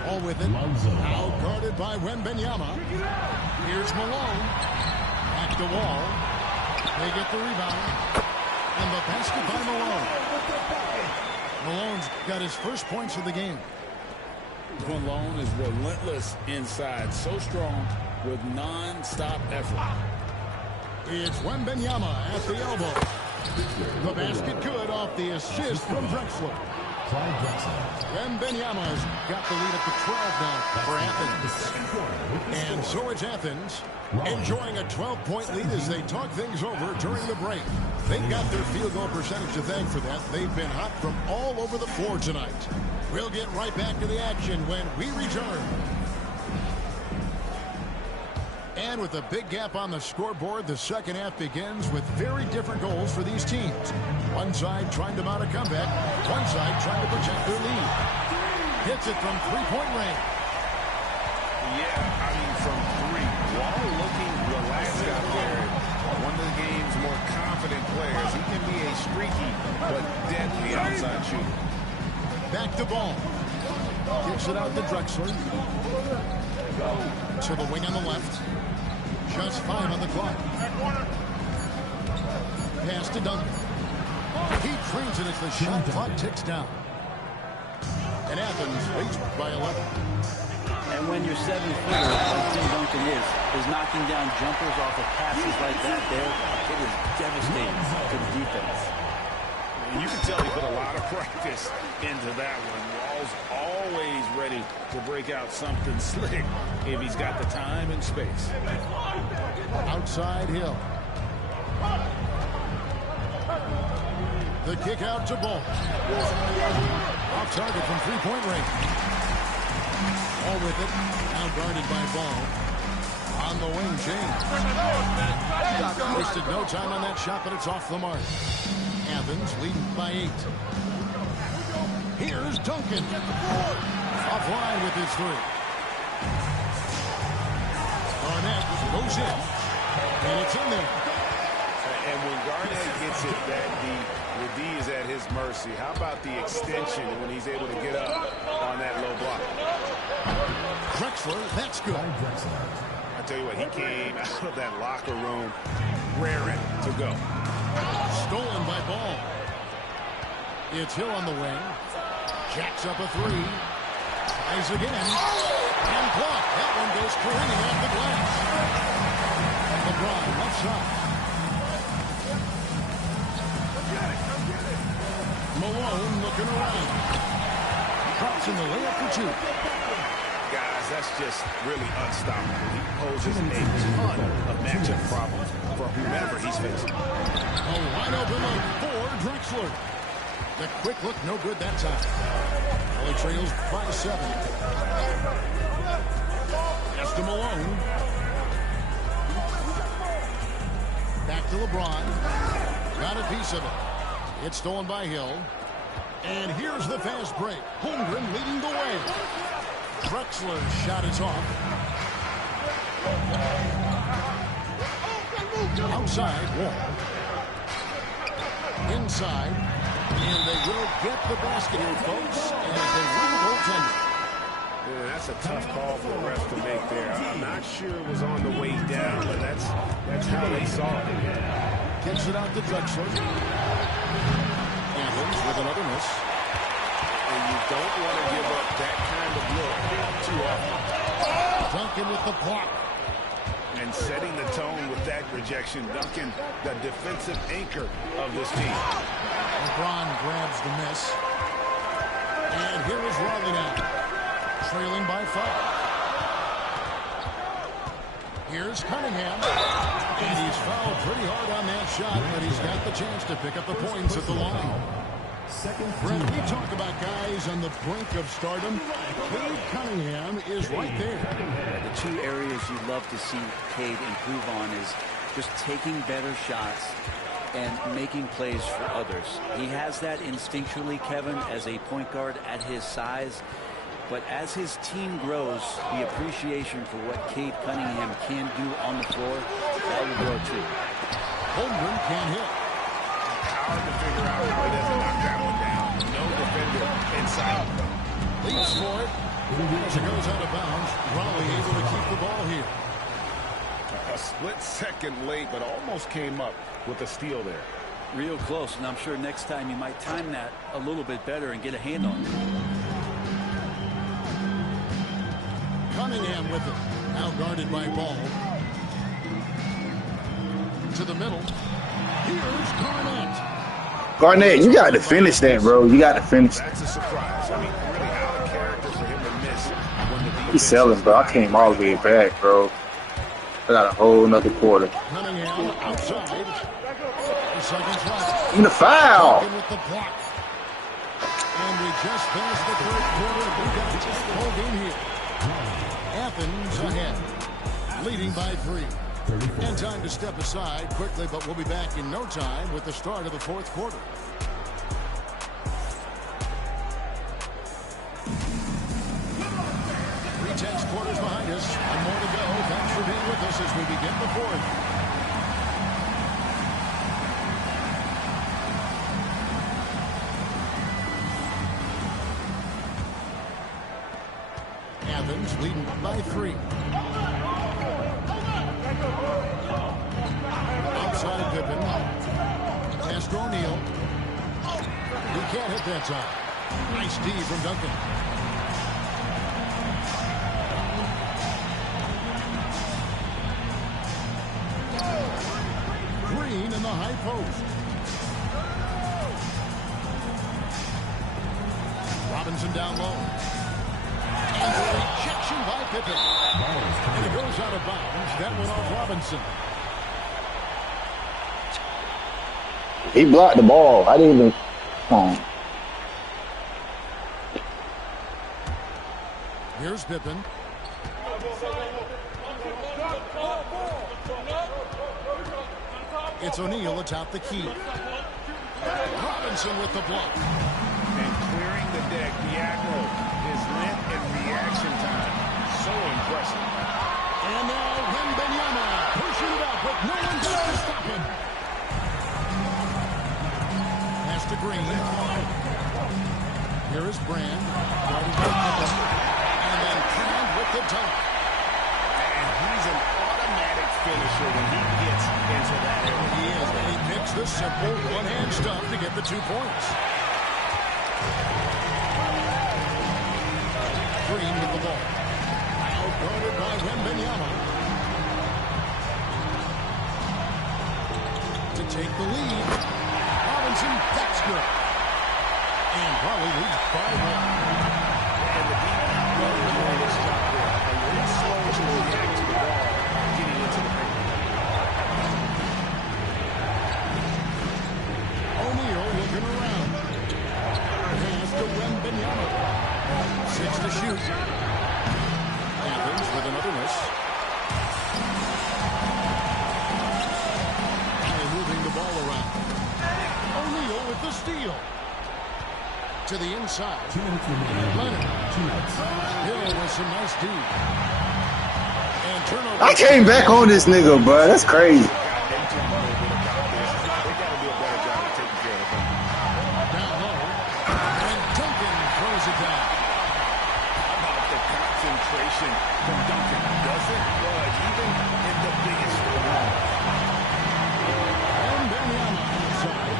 All with it. Now guarded by Wembanyama. Here's Malone. Back to Wall. They get the rebound. And the basket by Malone. Malone's got his first points of the game. Malone is relentless inside. So strong with non-stop effort. It's Wembanyama at the elbow. The basket good off the assist from Drexler. Wembanyama's got the lead up to 12 now for Athens. And so it's Athens enjoying a 12-point lead as they talk things over during the break. They've got their field goal percentage to thank for that. They've been hot from all over the floor tonight. We'll get right back to the action when we return. And with a big gap on the scoreboard, the second half begins with very different goals for these teams. One side trying to mount a comeback, one side trying to protect their lead. Hits it from three-point range. Yeah, I mean, from three. Wall looking relaxed out there. One of the game's more confident players. He can be a streaky but deadly outside shooter. Back to Ball. Kicks it out to Drexler. To the wing on the left. Just 5 on the clock. Pass to Duncan. He trains it as the shot clock ticks down. And Athens leads by 11. And when you're 7-footer, like Tim Duncan is knocking down jumpers off of passes like that there, it is devastating to the defense. And you can tell he put a lot of practice into that one. Wall's always ready to break out something slick if he's got the time and space. Outside Hill. The kick out to Ball. Off target from three-point range. All with it. Now guarded by Ball. On the wing, James. Wasted no time on that shot, but it's off the mark. Athens leading by 8. Here's Duncan. Offline with his three. Garnett goes in. And it's in there. And when Garnett gets it that deep, the D is at his mercy. How about the extension when he's able to get up on that low block? Drexler, that's good. I tell you what, he came out of that locker room raring to go. Stolen by Ball. It's Hill on the wing. Jacks up a three. Tries again. And blocked. That one goes careening off the glass. LeBron left side. Malone looking around. Drops in the layup for 2. Guys, that's just really unstoppable. He poses a ton of matchup problems for whomever he's facing. A wide open look for Drexler. The quick look, no good that time. Only trails by 7. Pass to Malone. Back to LeBron. Got a piece of it. It's stolen by Hill. And here's the fast break. Holmgren leading the way. Drexler's shot is off. Outside, Wall. Inside. And they will get the basket here, folks, as they win the goaltender. Yeah, that's a tough call for the refs to make there. I'm not sure it was on the way down, but that's how they saw it. Kicks it out to Drexler. Athens with another miss. And you don't want to give up that kind of look too often. Duncan with the block. And setting the tone with that rejection. Duncan, the defensive anchor of this team. LeBron grabs the miss. And here is Raleigh now. Trailing by 5. Here's Cunningham. And he's fouled pretty hard on that shot, but he's got the chance to pick up the points at the line. Brett, we talk about guys on the brink of stardom. Cade Cunningham is right there. The 2 areas you'd love to see Cade improve on is just taking better shots and making plays for others. He has that instinctually, Kevin, as a point guard at his size. But as his team grows, the appreciation for what Cade Cunningham can do on the floor, that will grow too. Holmgren can't hit. Hard to figure out how he doesn't knock that one down. No defender inside. Leaps for it. As it goes out of bounds, Raleigh able to keep the ball here. A split second late, but almost came up with a steal there. Real close, and I'm sure next time you might time that a little bit better and get a hand on it. Cunningham with it. Now guarded by Ball. To the middle. Here's Garnett. Garnett, you got to finish that, bro. You got to finish. That's a surprise. I mean, really out of character for him to miss when the defense. He's selling, bro. I came all the way back, bro. I got a whole nother quarter. Cunningham outside. Seconds left. In the foul. With the block. And we just finished the third quarter. We got just the whole game here. Athens ahead, leading by 3. And time to step aside quickly, but we'll be back in no time with the start of the fourth quarter. Three-tenths quarters behind us, and more to go. Thanks for being with us as we begin the fourth. Athens leading by 3. Outside Pippen. Pass to O'Neal. He can't hit that time. Nice D from Duncan. Green in the high post. Robinson down low. And a rejection by Pippen. And it goes out of bounds. That one off Robinson. He blocked the ball. I didn't even. Here's Pippen. It's O'Neal atop the key. Robinson with the block. And clearing the deck diagonal. His length and reaction time. So impressive. And now Wembanyama pushing it up with no one there to stop him. Pass to Green. Here is Brand. Guarded by Pippen. And then Brand with the dunk. And he's an automatic finisher when he gets into that area. He is, and he picks the simple one-hand stuff to get the 2 points. Green with the ball. Out guarded by Wembanyama. To take the lead. Robinson, that's good. And Raleigh leads by 1. And the defense really doing this job there. A little slow to react to the ball getting into the paint. O'Neal looking around. Pass to Wembanyama. 6 to shoot. Athens with another miss. And moving the ball around. O'Neal with the steal. To the inside. Leonard. Hill with some nice D. And turnover. I came back on this nigga, bro. That's crazy. Down low. And Duncan throws it down. How about the concentration from Duncan? Doesn't budge even in the biggest storm. And Wembanyama inside.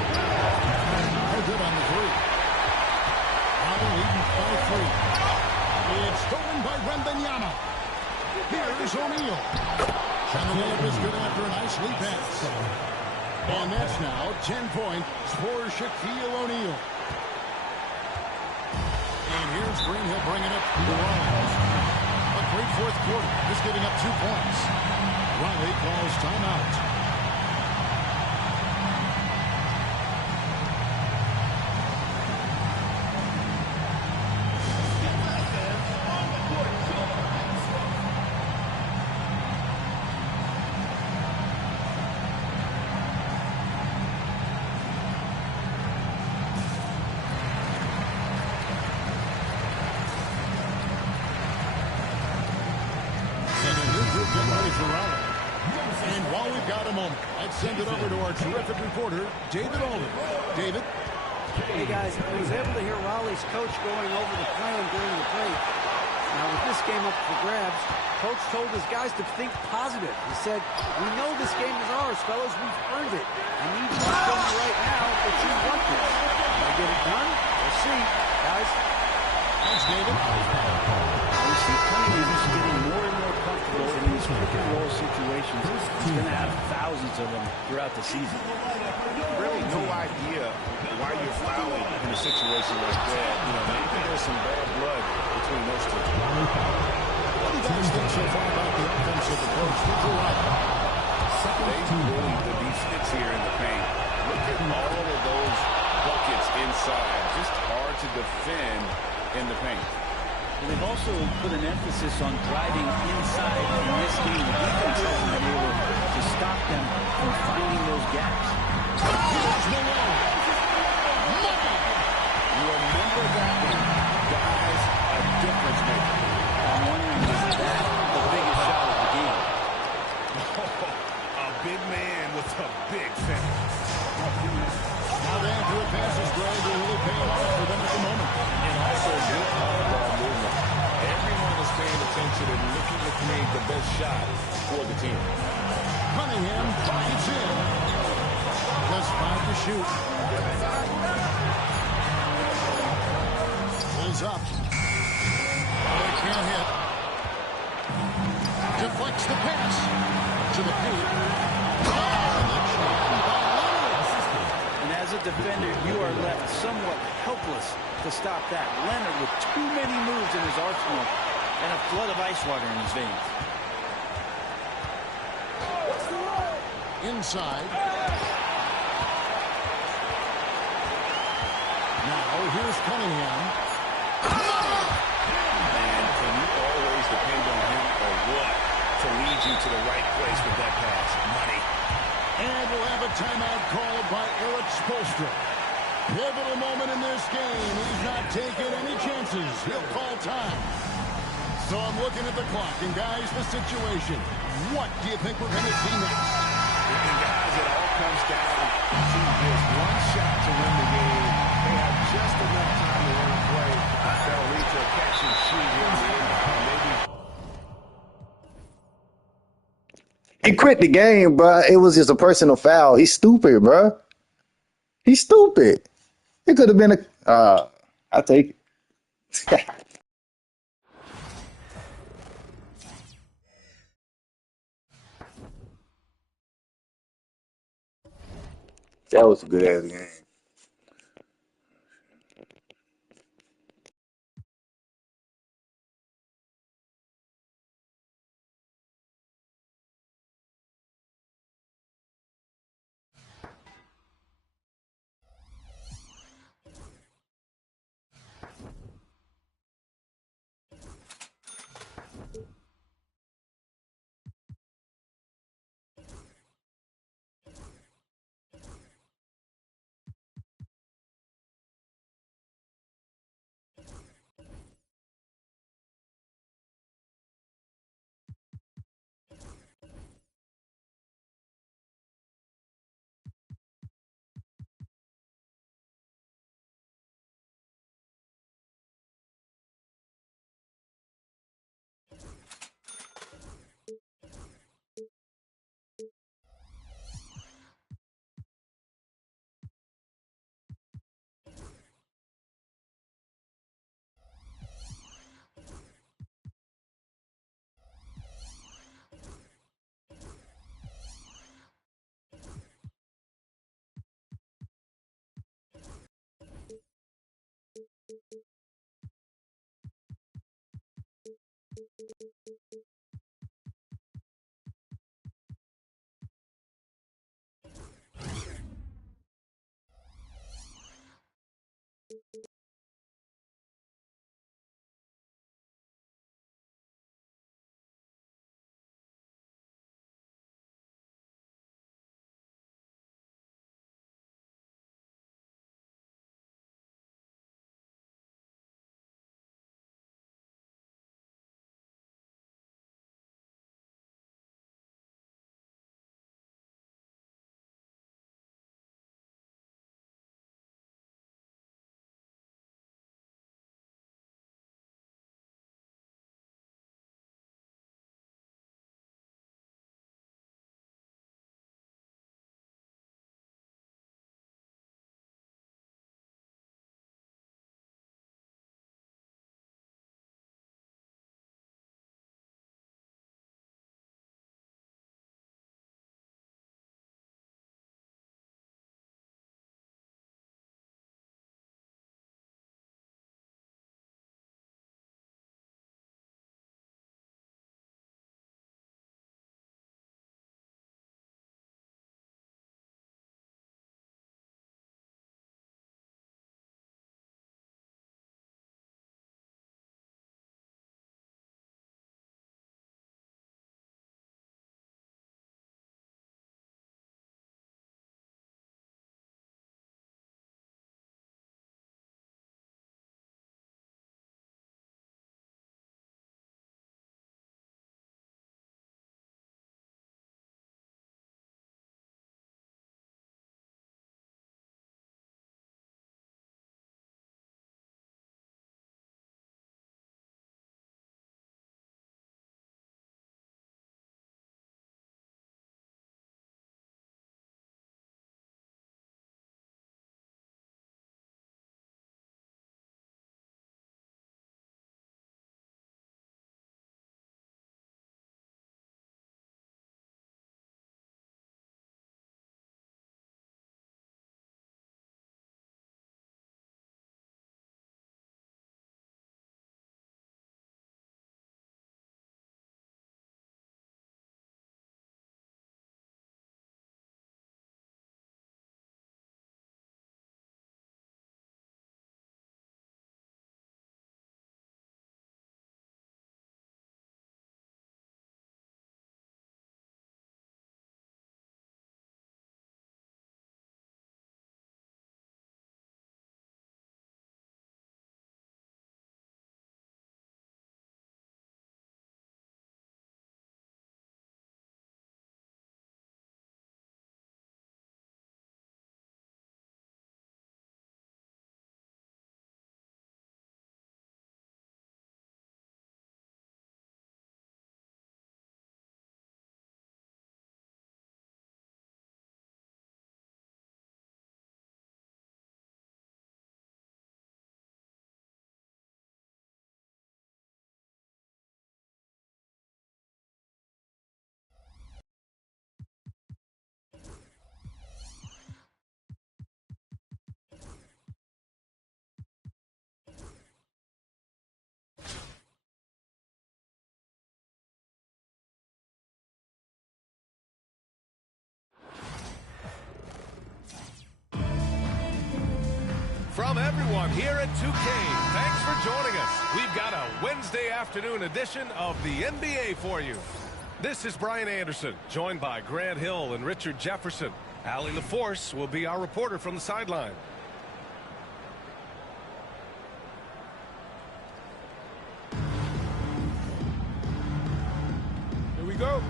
No good on the 3. Leading by 3. It's stolen by Wembanyama. Here's O'Neal. And the layup is good after a nice lead pass. And that's now 10 points for Shaquille O'Neal. And here's Green. He'll bring it up to Rollins. A great fourth quarter. Just giving up 2 points. Raleigh calls timeout. ready for Raleigh. And while we've got a moment, let's send it over to our terrific reporter, David Alden. David? Hey, guys, I was able to hear Raleigh's coach going over the plan during the break. Now, with this game up for grabs, coach told his guys to think positive. He said, we know this game is ours, fellas. We've earned it. I need you to show me right now that you want this. Can I get it done? We'll see, guys. Thanks, David. We see Cunningham is getting more and more comfortable in these pick-and-roll situations. He's going to have thousands of them throughout the season. Really no idea why you're fouling in a situation like that. You know, maybe there's some bad blood between those two. What do you guys think so far about the offensive approach? They bullied the defense here in the paint. Look at all of those buckets inside. Just hard to defend in the paint. And they've also put an emphasis on driving inside. In this game, the defense hasn't been able to stop them from finding those gaps. Remember that one. Guys, a difference maker. I'm wondering, is that the biggest shot of the game? A big man with a big finish. Now the accurate passes, Greg, are really paying off for them at the moment. And also good ball movement. Everyone is paying attention and looking to create the best shot for the team. Cunningham drives in. Just 5 to shoot. Pulls up. They can't hit. Deflects the pass. To the paint. And as a defender, you are left somewhat helpless to stop that. Leonard with too many moves in his arsenal and a flood of ice water in his veins. Inside. Now here's Cunningham. And can you always depend on him or what to lead you to the right place with that pass? Money. And we'll have a timeout called by Eric Spoelstra. Pivotal moment in this game. He's not taking any chances. He'll call time. So I'm looking at the clock, and guys, the situation. What do you think we're going to see next? And guys, it all comes down to this one shot to win the game. They have just enough time to run a play that'll lead to a catch and shoot here in the end. Maybe. He quit the game, bro. It was just a personal foul. He's stupid, bro. He's stupid. It could have been a. I'll take it. That was a good ass game. From everyone here at 2K, thanks for joining us. We've got a Wednesday afternoon edition of the NBA for you. This is Brian Anderson, joined by Grant Hill and Richard Jefferson. Allie LaForce will be our reporter from the sideline. Here we go.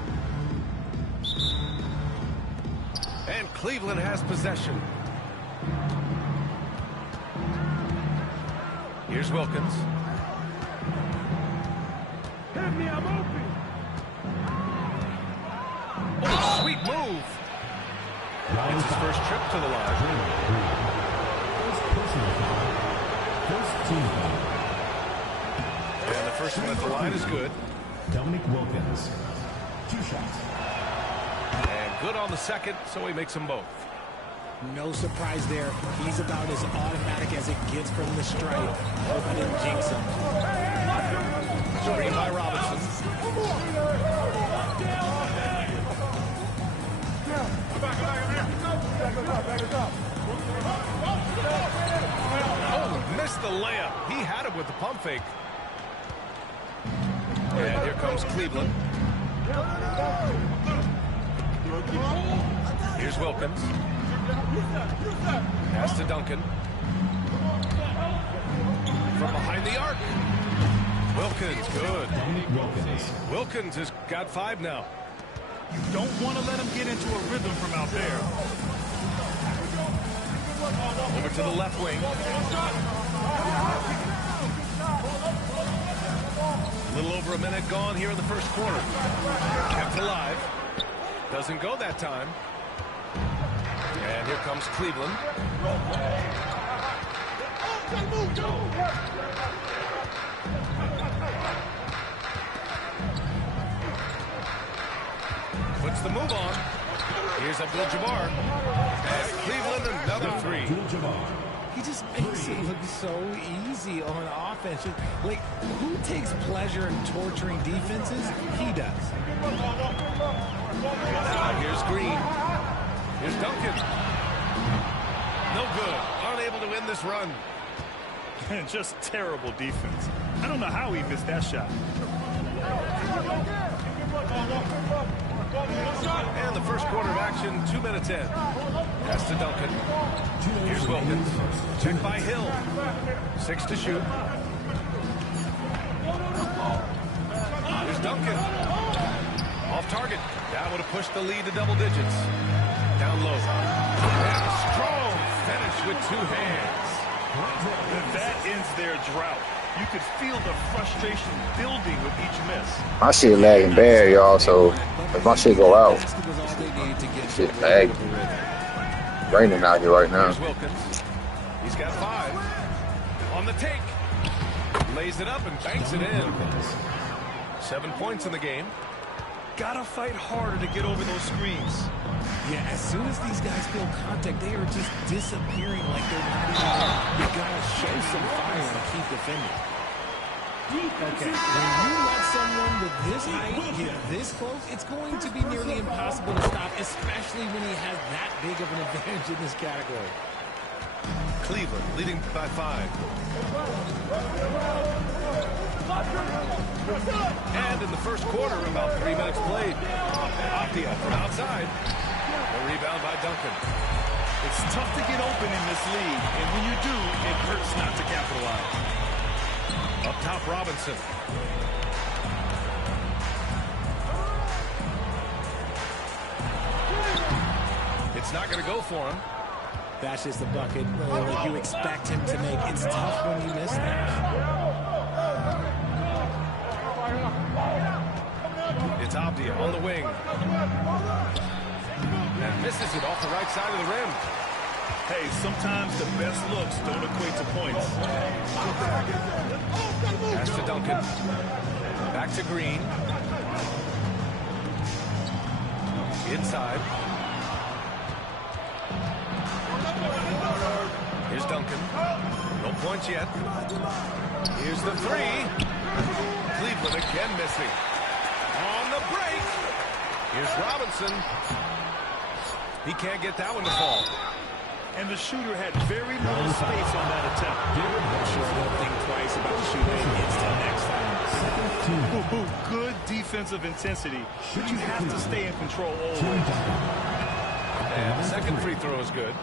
And Cleveland has possession. Here's Wilkins. Hit me, I'm open. Oh, sweet move. It's his first trip to the line. And the first one at the line is good. Dominic Wilkins. 2 shots. And good on the second, so he makes them both. No surprise there. He's about as automatic as it gets from the stripe. Hope I didn't jinx him. Screen by Robinson. Oh, missed the layup. He had it with the pump fake. And here comes Cleveland. Here's Wilkins. Pass to Duncan. From behind the arc. Wilkins, good. Wilkins has got 5 now. You don't want to let him get into a rhythm from out there. Over to the left wing. A little over a minute gone here in the first quarter. Kept alive. Doesn't go that time. And here comes Cleveland. Puts the move on. Here's Abdul-Jabbar. And Cleveland another 3. He just makes it look so easy on offense. Like, who takes pleasure in torturing defenses? He does. Now here's Green. Here's Duncan. No good. Unable to win this run. Just terrible defense. I don't know how he missed that shot. And the first quarter of action, 2 minutes in. Pass to Duncan. Here's Wilkins. Checked by Hill. 6 to shoot. Here's Duncan. Off target. That would have pushed the lead to double digits. Down low. And a strong finish with 2 hands. That ends their drought. You could feel the frustration building with each miss. My shit lagging bad, y'all, so if my shit go out, shit lagging. Raining out here right now. Here's Wilkins. He's got 5. On the take. Lays it up and banks it in. 7 points in the game. Gotta fight harder to get over those screens. Yeah, as soon as these guys feel contact, they are just disappearing like they're not even there. You gotta show some fire and keep defending. Okay, when you let someone with this height get this close, it's going to be nearly impossible to stop, especially when he has that big of an advantage in this category. Cleveland leading by 5. And in the first quarter, about 3 minutes played. Apia from outside. A rebound by Duncan. It's tough to get open in this league, and when you do, it hurts not to capitalize. Up top, Robinson. It's not going to go for him. That's just the bucket that you expect him to make. It's tough when you miss that. It's Abdia on the wing. And misses it off the right side of the rim. Hey, sometimes the best looks don't equate to points. Pass to Duncan. Back to Green. Inside. Here's Duncan. No points yet. Here's the 3. Cleveland again missing. On the break. Here's Robinson. He can't get that one to fall. And the shooter had very little space on that attempt. I'm sure they'll think twice about shooting instant next time. Good defensive intensity, but you have to stay in control always. And the second free throw is good.